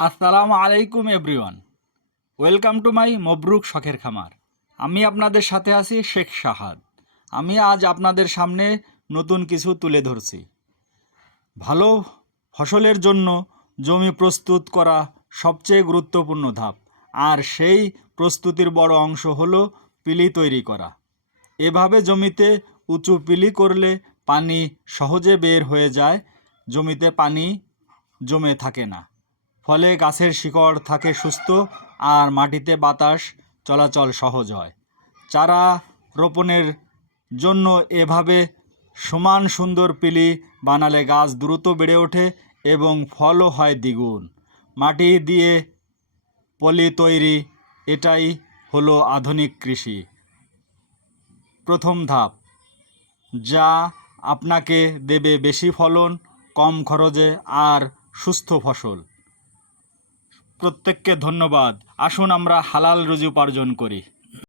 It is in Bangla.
আসসালামু আলাইকুম, এভরিওয়ান। ওয়েলকাম টু মাই মবরুক শখের খামার। আমি আপনাদের সাথে আছি শেখ শাহাদ। আমি আজ আপনাদের সামনে নতুন কিছু তুলে ধরছি। ভালো ফসলের জন্য জমি প্রস্তুত করা সবচেয়ে গুরুত্বপূর্ণ ধাপ, আর সেই প্রস্তুতির বড় অংশ হলো পিলি তৈরি করা। এভাবে জমিতে উঁচু পিলি করলে পানি সহজে বের হয়ে যায়, জমিতে পানি জমে থাকে না। ফলে গাছের শিকড় থাকে সুস্থ আর মাটিতে বাতাস চলাচল সহজ হয়। চারা রোপণের জন্য এভাবে সমান সুন্দর পিলি বানালে গাছ দ্রুত বেড়ে ওঠে এবং ফলও হয় দ্বিগুণ। মাটি দিয়ে পলি তৈরি, এটাই হলো আধুনিক কৃষি। প্রথম ধাপ, যা আপনাকে দেবে বেশি ফলন, কম খরচে আর সুস্থ ফসল। প্রত্যেককে ধন্যবাদ। আসুন আমরা হালাল রুজি উপার্জন করি।